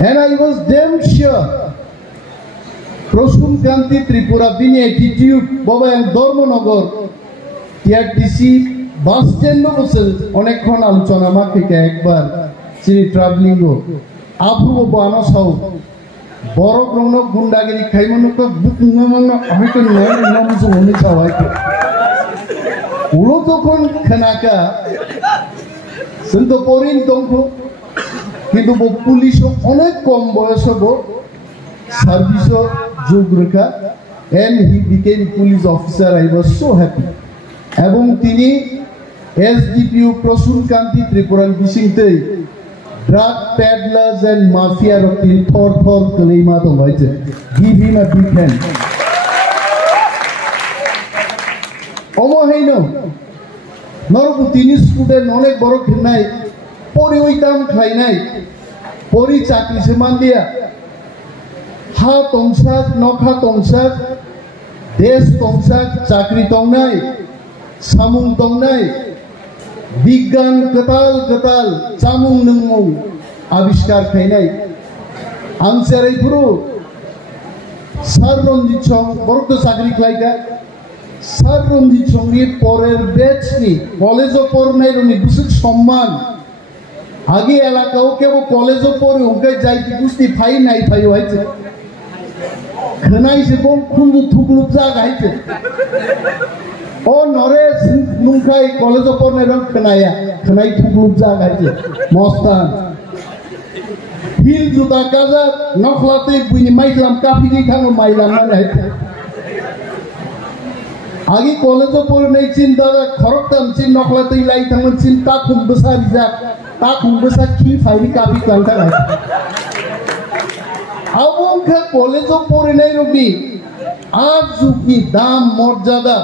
And I was damn sure prasun Kanti Tripura bini attitude baba yang Dharmanagar TRTC bus stand no bosel onekhon alochona makike ekbar chini traveling go aprubo bana sau borok rongno gundagiri khaimano ko bukngmano amito namu honi sawai ko ulo tokon khanaka sento porin tongko কিন্তু police অনেক কম বয়স হবো service যোগ রেখা and he became police officer. I was so happy এবং তিনি SDPU prasun Kanti Tripuran bisingte drug peddlers and mafia ro tin thor kaleima to hoyche. Give him a big hand. Omo heino নরকু তিনি student অনেক বড় খেলনাই পরে ওইতাম খাই নাই পরি চাকরি সমান দিয়া হা তংসাক নখা তংসাক দেশ তংসাক চাকরি তংনাই samung তংনাই বিজ্ঞান কতাল কতাল samung নংমং আবিষ্কার খাই নাই আনসারাই পুরো স্যার রঞ্জিত সং বড় তো চাকরি খাইকা স্যার রঞ্জিত সঙ্গে পরের ব্যাচ নি কলেজও পর নাই রনি বুঝুক সম্মান আগে এলাকাও কেবল কলেজও পরে ওকে যাইতে বুঝতে ফাই নাই ফাই হয়েছে খানাইছে কোন খুন্দু থুকলুক জাগাইছে ও নরেশ নুনখাই কলেজও পর নাই রং খানাই থুকলুক জাগাইছে মস্তান হিল জুতা কাজা নখলাতে বুইনি মাইলাম কাফিনি খাঙ্গো মাইলাম না হইছে आगे कॉलेज पर नहीं चिन दादा खरक तम चिन नखला तई लाई तम चिन ता खुंबसा रिजा ता खुंबसा की फाइल काफी कांटा है अब का कॉलेज पर नहीं रुकी आज जुकी दाम मर्यादा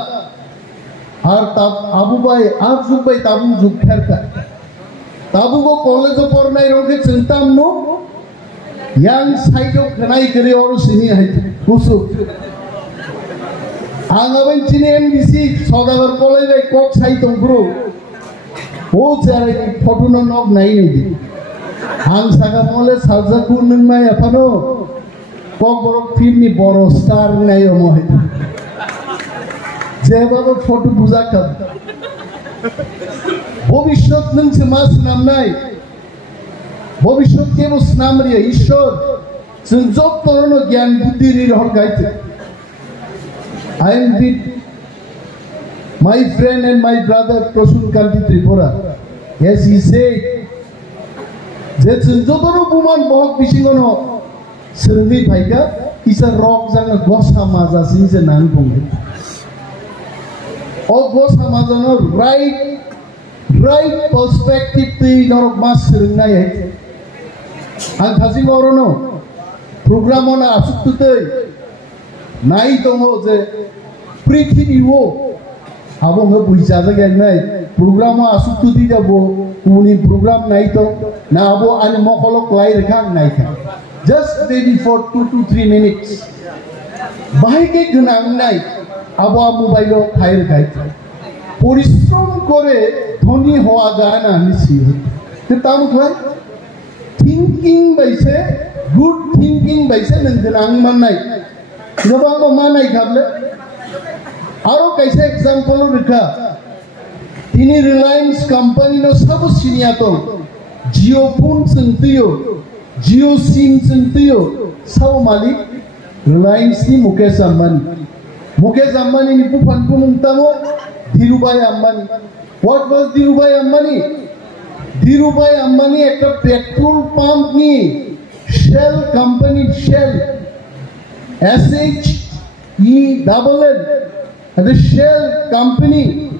और तब आबू भाई आज जुक भाई ताबू जुक फेर का ताबू को कॉलेज पर नहीं रुके चिंता मो yang साइडो खनाई करे और सिनी है कुसु आंगाबाई चिने MBC सौदागर कॉलेज में कोक साइट उम्रो वो चारे की फोटो न नॉक नहीं दी आंग सागा मोले सालजा कुन में अपनो कोक बरो फिल्म में बरो स्टार नहीं हो मोहे जेबा तो फोटो बुझा कर भविष्यत नंग से मास नाम नहीं भविष्यत के वो नाम रिया ईश्वर संजोग तोरनो ज्ञान बुद्धि री रहर गाइते I am with my friend and my brother prasun Kanti Tripura. Yes, he said, "That sinjotoro buman bahok bisingono servi bhaika is a rock janga gosa maza sinse nan ponge." Oh, gosa maza no right perspective to norok mas seringai hai. Ang khasing orono program ona asukute. নাই tongo যে পৃথিবী ও আবহ বুঝা জায়গা নাই programme আসুকু দি যাব উনি programme নাই তো না আবো আনি মকলক লাই রেখা নাই খা just maybe for 2 to 3 minutes বাইকে গুনাং নাই আবো মোবাইল খাইর খাই পরিশ্রম করে ধনী হওয়া যায় না নিছি তে তাম কই থিংকিং বাইছে গুড থিংকিং বাইছে নং মান নাই जब आपको मान नहीं खाबले आरो कैसे एग्जांपल रखा इन्हीं रिलायंस कंपनी नो सब सीनिया तो जियो फोन संतियो जियो सिम संतियो सब मालिक रिलायंस नी मुकेश अंबानी नी पुफान को मुंगतामो धीरूभाई अंबानी व्हाट वाज धीरूभाई अंबानी एक पेट्रोल पंप नी Shell company Shell SHELL the Shell company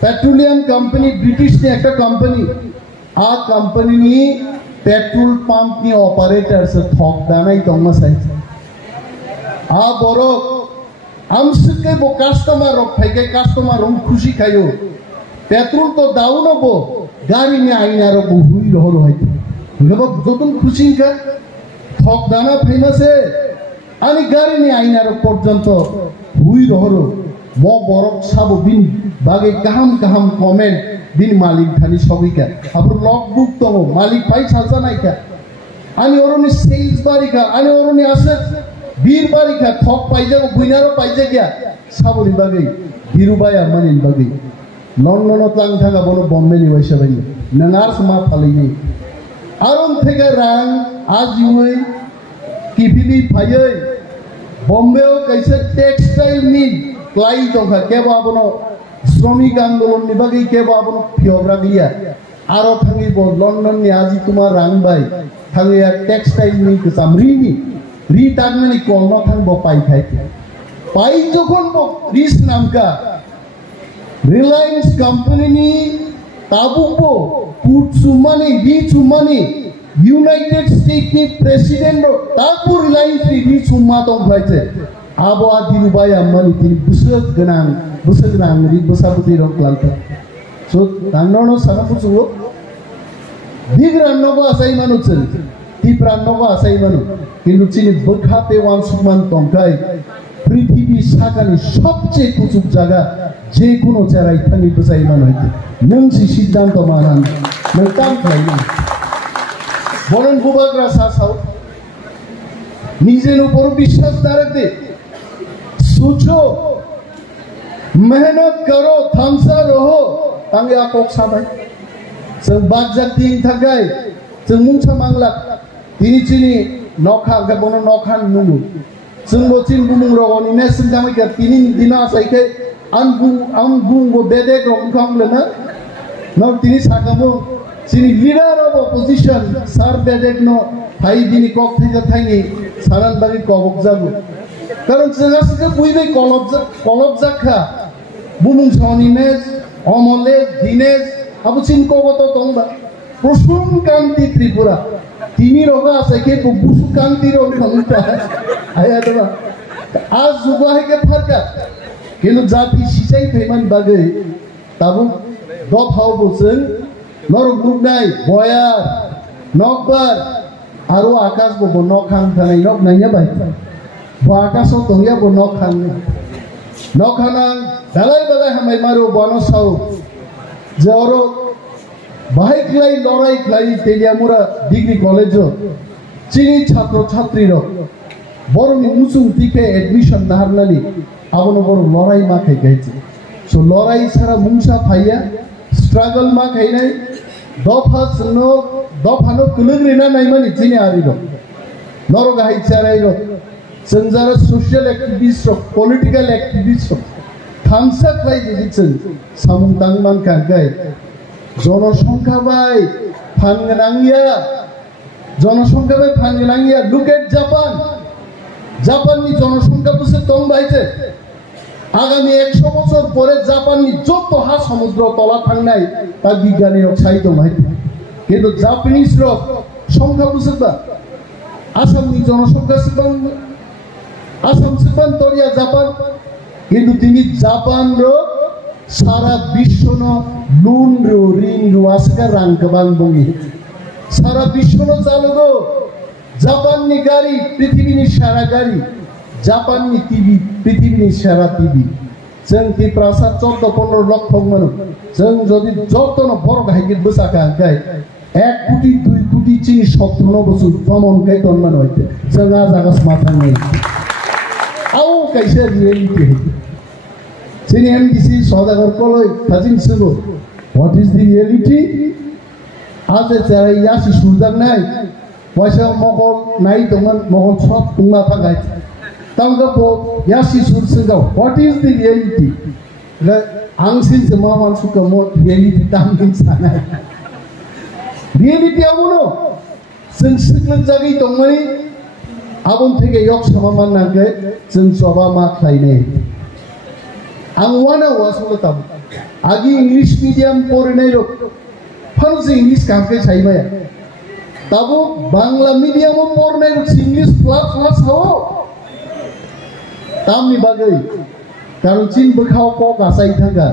petroleum company British ने एक company आ company नी petrol pump नी operator से थोक दाना ही तोंगा साइज आ बोरो हम सबके वो customer रोक भाई के customer रोम खुशी खायो petrol तो दाऊ न बो गाड़ी में आई ना रो हुई रहो है मतलब जो तुम खुशी का थोक दाना फेमस है आनी गाड़ी ने आईना रो पर्यंत हुई रहरो मो बरक साबो बिन बागे kaham कमेंट बिन मालिक थानी सबिका अब लॉग बुक तो मालिक पाई सालसा नाइका ani oroni sales barika ani oroni asset bir barika thok paija buinaro paija gya sabori bagai dirubaya manin bagai London tlang thanga bono Bombay ni waisa bai nangar sama phalini aron thega rang ajui kibili phayai Bombay o kaisa textile mill klai tongkha keba abono শ্রমিক আন্দোলন ni bagai keba abono phiogra dia aro thangi bo London ni aji tuma rang bai thangi ya textile mill ke samri ni ri tagmani kolno thang bo pai khai pai jokhon bo ris namka Reliance company ni tabupo put sumani di sumani United States ni president tabu Reliance ni summa tong bhaise abo dirubaya mani tin busuk genang ri busabuti rok lalta so tangnono sanapu suwo digranno ko asai manu chen tipranno ko asai manu kintu chini bkhate wan suman tongkai পৃথিবী সাকানি সবচেয়ে কুচুক জায়গা যে কোনো চেরাই Thani বুঝাই মনে হইতে নংসি সিদ্ধান্ত মানান নতাম খাইনি বলেন বুবাগরা সাসাও নিজের উপর বিশ্বাস দাঁড়াতে সোচো মেহনত করো থামসা রহো তাঙ্গে আকক সাবাই जों बागजाक दिन थाखाय जों मुंसा मांगला তিনি চিনি নখা বন নখান নুমু जों बचिन बुमुं रगनि ने सिंगामै का तिनि दिना साइके आं बुंगो बेदेक रंखाम लेना न तिनि सागामो चिनि लीडर ऑफ ऑपोजिशन सार बेदेक न थाई बिनि कक थैजा थाइनि सारान बागि कबक जाबो कारण जोंहा सिके बुइबै कलब जाखा बुमुं सनि ने अमले दिनेश आबुचिन कगत तंबा प्रसुन कांति त्रिपुरा তিনি রগা আছে কে বুসু কান্তির অনুভূতি আয়া দেবা আজ জুবাহিকে ফারকা কিন্তু জাতি সিসাই ফেমান বাগে তাবু দফাও বলছেন নরক মুগনাই বয়ার নকবার আরো আকাশ বব নখান থানাই নক নাইয়া বাই আকাশ তহিয়া ব নখান নখানা দালাই দালাই হামাই মারো বনসাও যে ওর বাহিক লাই লড়াই লাই তেলিয়ামুরা ডিগ্রি কলেজ চিনি ছাত্র ছাত্রীর বড় মুসুং দিকে এডমিশন দাহারনালি আবনো বড় লড়াই মা খাই গাইছে সো লড়াই ছাড়া মুংসা ফাইয়া স্ট্রাগল মা খাই নাই দফানো কুলুগ্রিনা নাইমানি চিনি আরির নর গাহাই চারাইর जों যারা সোশ্যাল অ্যাক্টিভিস্ট পলিটিক্যাল অ্যাক্টিভিস্ট থামসা খাই দিছেন সামুং দাংমান কাগাই জনসংখ্যা বাই ফানগনাঙ্গিয়া লুক এট জাপাননি জনসংখ্যা বসে তং বাইছে আগামী 100 বছর পরে জাপাননি যত হা সমুদ্র তলা থাংনাই তা বিজ্ঞানী রক্ষাই দং ভাই কিন্তু জাপানিজ রক সংখ্যা বসে বা আসামনি জনসংখ্যা সিবান আসাম সিবান তরিয়া জাপান কিন্তু তিনি জাপান র সারা বিশ্ব ন লুন রো রিন রো আসকা রাং কবাং বঙ্গি সারা বিশ্ব ন চালুগো জাপাননি গাড়ি পৃথিবীনি সারা গাড়ি জাপাননি টিভি পৃথিবীনি সারা টিভি जों ती प्रासाद 14-15 लाख मानु जों जदि जतन बड़ गाइके बसाका गाय 1 कोटी 2 कोटी चिनि 17 बছর भ्रमण गाय तन्मान होइते जों आ जागास माथा नै आउ कैसे reality Chini MDC Saudagar कलय थाजिन सुगो what is the reality आज चारै यासि सुरदां नाय पयसा मगल नाय दंगन मगल सब तुंगा थागाय तंगा बो यासि सुरसंगा व्हाट इज द रियलिटी ला आंसिन से मामान सुका मो रियलिटी तांगिन सानाय रियलिटी आमुनो जों सिगलन जागै दंमोन आबन थेगे यक समामान नागै जों सभा मा खायनाय आं वाना वासुल ताब आगि इंग्लिश मीडियम पढ़नाय रो फानसे इंग्लिश कामके साइमाया ताबो बांग्ला मीडियम पढ़नाय रो इंग्लिश क्लास हो तामनि बागै कारण चिन बखाव को गासाय थांगा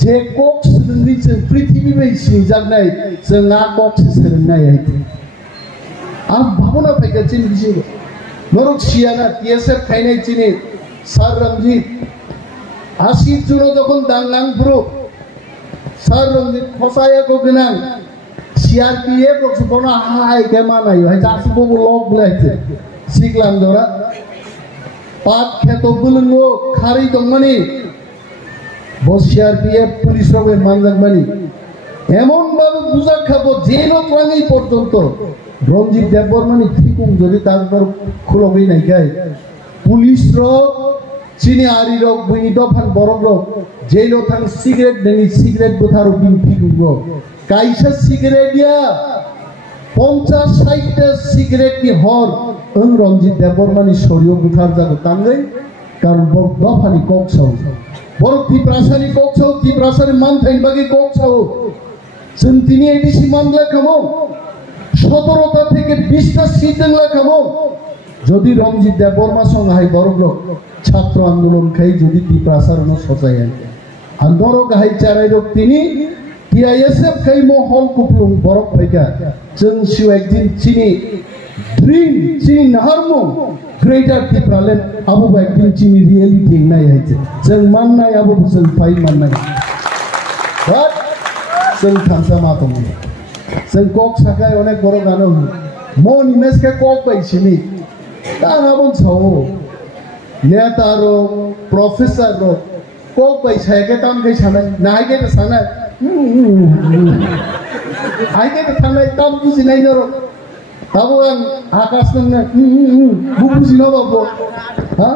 जे कक सोलोंनाय जों पृथ्वी बाय सिजागनाय जों आ कक सोलोंनाय आं भावना फैगा चिन बिसि नरक सियाना टीएसएफ खायनाय चिनि सार रंजीत 80 जुनो যখন দাংলাং ব্রো সার রঞ্জিত খসায়া গো গনাং CRPF rok supono hai ke manai hai jasu bo log blaite siklan jora pat kheto bulungo khari dongmani bo CRPF police রবে মানজাকমানি এমন ভাবে বুঝা খাবো জেলো প্রাণী পর্যন্ত রঞ্জিত দেববর্মনি ঠিকুম যদি তারপর খুলবেই নাই গায় পুলিশ রক চিনি আরি রক বুইনি দফান বরক রক জেলো থাং সিগারেট নেনি সিগারেট বোথারো বিন ঠিকুম রক কাইসা সিগারেট ইয়া 50-60টা সিগারেট নি হর ওং রঞ্জিত দেববর্মনি শরীয় বুথার যাবো তাঙ্গাই কারণ দফানি কক সাউ বড় ত্রিপ্রাসানি কক সাউ ত্রিপ্রাসানি মান থাইন বাকি কক সাউ जों दिनै एडिसि मानला खामो 17টা থেকে 20টা সিট দংলা খামো যদি রঞ্জিত দেববর্মা সংহাই বরগ্রক ছাত্র আন্দোলন খাই যদি ত্রিপ্রাসারণ সজাই আন্দোলন গাহাই চারাই রক তিনি টিআইএসএফ খাই মহল কুপলুং বরক ফাইকা जों सिउ एकदिन चिनि ड्रीम चिनि नाहारमो ग्रेटर त्रिप्रालेन आबो एकदिन चिनि रियलिटी नाय हाइছে जों माननाय आबो जों फाइ माननाय बात जों थांसा मातम जों कक साखाय अनेक बर' गानो मन इमेजके कक बायसिनि ताङाबन सावो नेता रो प्रफेसर रो कक बायसायके तामके सानाय नायके सानाय आइके थांनाय ताम बुजिनाय रो ताबो आं आकाश नंने बुजिनो बाबो हा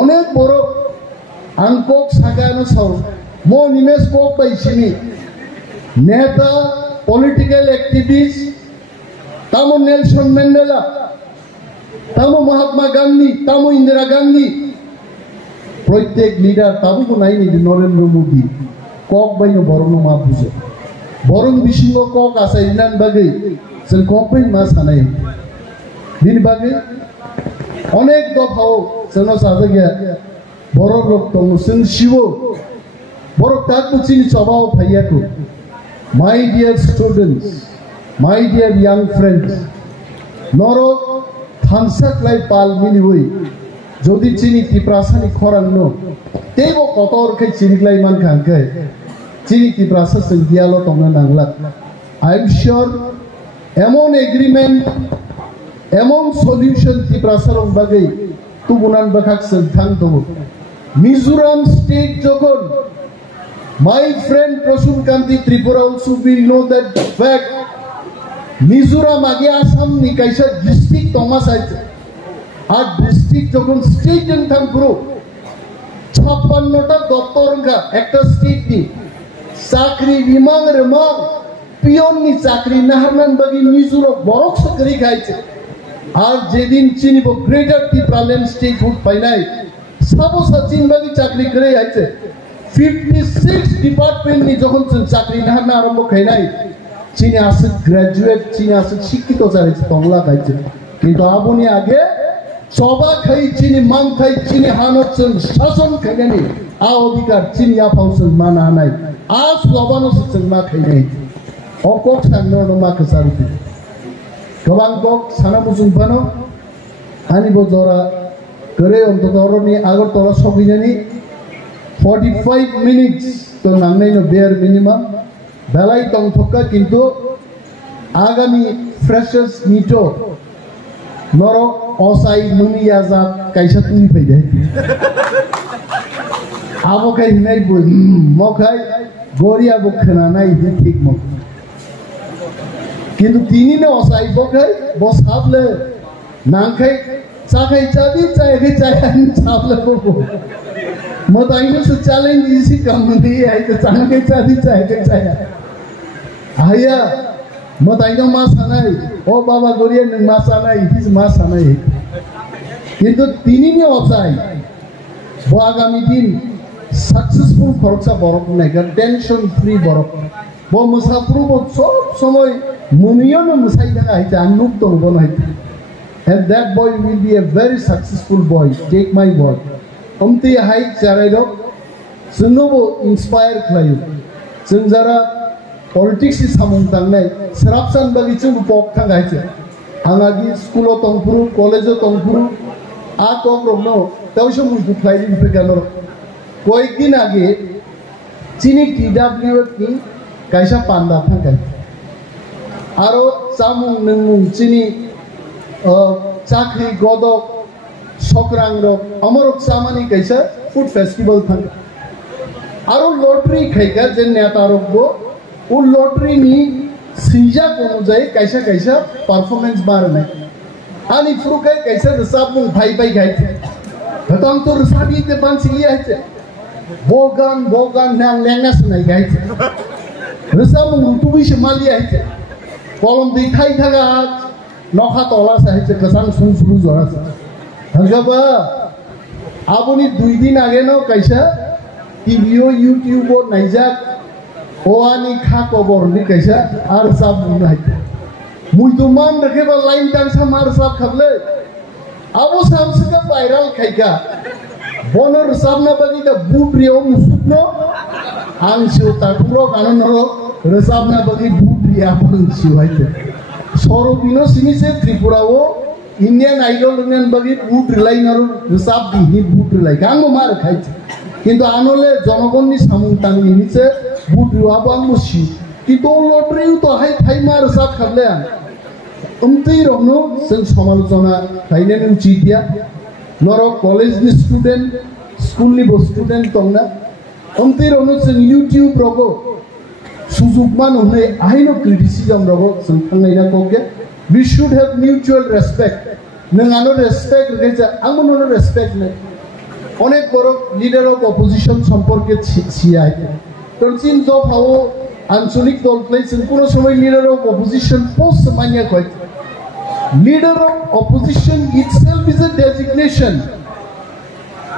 अनेक बर' आं कक साखायनो साव mon image kok baisini नेता पॉलिटिकल एक्टिविस्ट तामो नेल्सन मंडेला तामो महात्मा गांधी तामो इंदिरा गांधी प्रत्येक लीडर ताबो को नाई नि नरेंद्र मोदी कक बायनो बरनो मा बुझे बरन बिसिंगो कक आसाय नान बागै जों कक बाय मा सानाय दिन बागै अनेक दफाव जोंनो साजगिया बर' लोक दं जों सिबो बर' ताकु चिनि सबाव फायाखौ My dear students, my dear young friends, noro thansaklai pal minihui jodi chini tiprasani khorangno tebo kotor khai chiniklai man khangkai chini tiprasa sengdialo tongna nanglak I am sure emon agreement emon solution tiprasarong bagai tubunan bakhak sengthang tobo Mizoram state jogon My friend prasun Kanti Tripura also will know that fact. Mizoram age Assam ni kaisa district Thomas aise. Ar district jokon state jon thangpuro 56টা দপ্তর কা একটা state ni চাকরি rimang remang pion ni চাকরি naharnan bagi Mizoram borok sakri khaise. Ar jedin chinibo greater Tipraland statehood painai sabo sachin bagi চাকরি করে আইছে 56 department নি যখন চাকরি নাহারনা আরম্ভ খাইনাই চিনি আছে গ্রাজুয়েট চিনি আছে শিক্ষিত যারা বাংলা গাইছে কিন্তু আপনি আগে সবা খাই চিনি মান খাই চিনি হানছন শাসন খাইনি আ অধিকার চিনি আফাউছন মানা নাই আ সবানো সচন মা খাইনাই অকক সাংনো মা কসারুতি গোবাং কক সানা মুসুনফানো আনিবো জরা করে অন্ততরনি Agartala সবিজানি 45 minutes to nangnai no bare minimum belai tong thokka kintu agami freshers mito noro osai muniya za kaisa tuni paide abo kai nai bo mokai goria bo khana nai thik mo kintu tini ne osai bo kai bo sable nangkai sakai chabi chai sable bo Mataino se challenge isi kamuni hai to changai chadi chaya aya mataino ma sanai o baba goriya nang ma sanai is ma sanai kintu tini ni osai bo agami din successful khorcha borok nai ga tension free borok bo musafru bo sob somoy muniyo no musai daga hai anuk to bo nai and that boy will be a very successful boy take my word Omti hai charai rok जोंनोबो inspire खालायो जों जरा politics नि samung tangnai serapsan bagi जों pok थांगायছে आंगागि स्कुलाव तंफुरु कलेजाव तंफुरु आ टक रखनो तावसो मुजु फ्लाइनि फेगानो कयेकदिन आगे चिनि TWF नि kaisa panda thangkai aro samung nungmung chini chakri godok sokrang rok amorok samani kaisa food festival thang aro lottery khaika jen neta rok bo u lottery ni sija onujai kaisa kaisa performance barne ani frukai kaisa samung bhai gaite hatang to sabi te bansili aiche bogan nang lengas nai gaite samung tubi shmali aiche kolom dikhai thaga nokha tola sahiche kasang suru jora hangaba aboni 2 din age no kaisa tv o youtube o naijak oani kha kobor ni kaisa ar sab nai muiduman rakhe ba line tan samar sab khable abo samsika viral khaika bonor sabna bagi da boot rio musukno angsu takuro kanonro resabna bagi boot ria pun siwaite soro bino sini se tripura o Indian idol dengan bagi boot relay naru resab di boot relay kang mar khaite kintu anole jonogon ni samung tang ni se boot rio abang musi kintu lottery to hai thai mar resab khable umtei romno sing samalojona thaine nu chitia noro college ni student school ni bo student tongna umtei romno sing youtube rogo sujukman unai aino criticism rogo sing thangaina koge we should have mutual respect nangano respect reja amono respect ne onek boro leader of opposition সম্পর্কে ছিয়াই তরচিন তো ভাও আঞ্চলিক দল placing পুরো সময় leader of opposition post মানিয়া কয় leader of opposition itself is a designation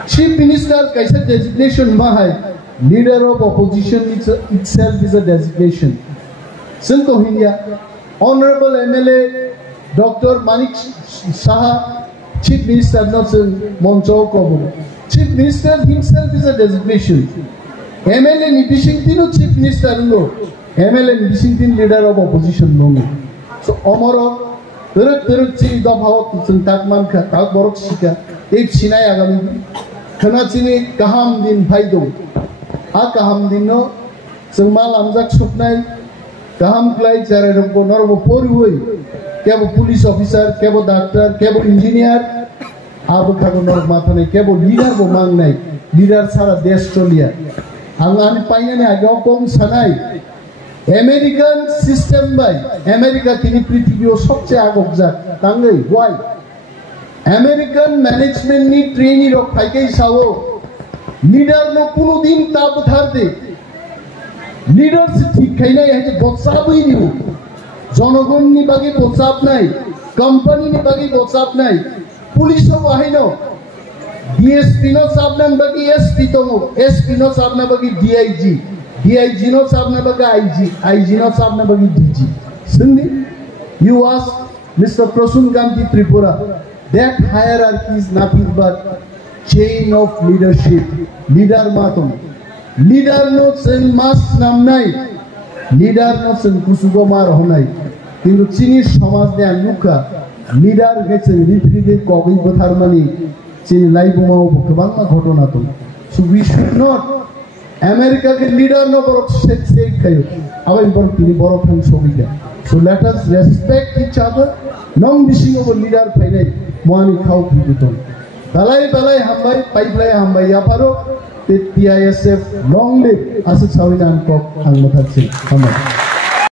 chief minister kaisa designation ma hai leader of opposition itself is a designation sinto hindia honorable mla dr manik saha chief minister not moncho kobo chief minister himself is a designation mla nitishingtino chief minister no mla nitishingtin leader of opposition no so omoro teruk chini da bhaw tuntak man kha ta borok sika ek chinai agami khana chini kaham din phaido a kaham din no sengmal amjak supnai kaham klai chare rok norbo porui kebo police officer kebo doctor kebo engineer abu khago nor mathane kebo leader bo mang nai leader sara desh cholia angani painane age kom sanai American system by America tini prithibio sobche agok jak tangai why American management ni trainee rok phaikai sao leader no kuno din tab tharde leader se thik khainai haje botsabui ni jonogon ni bagi botsab nai company ni bagi botsab nai police o ahaino DSP no sabnan bagi SP tongo SP no sabna bagi DIG no sabna bagi IG no sabna bagi DG sindi you ask Mr. Prasun Kanti Tripura that hierarchy is nothing but chain of leadership leader matom leader no sen mas namnai leader no sen kusugo mar honai kintu chini samaj de luka leader getse retrieve kogoi bothar mani chini laibumao bokbangma ghotona to so we should not America ke leader no borok set kayo abai borok tini borok thang sobika so let us respect each other nong missing of leader phainai moani khau piton balai hambai pipeline hambai yaparo te PISF long live asu sawinan kok hangmatha chil hamai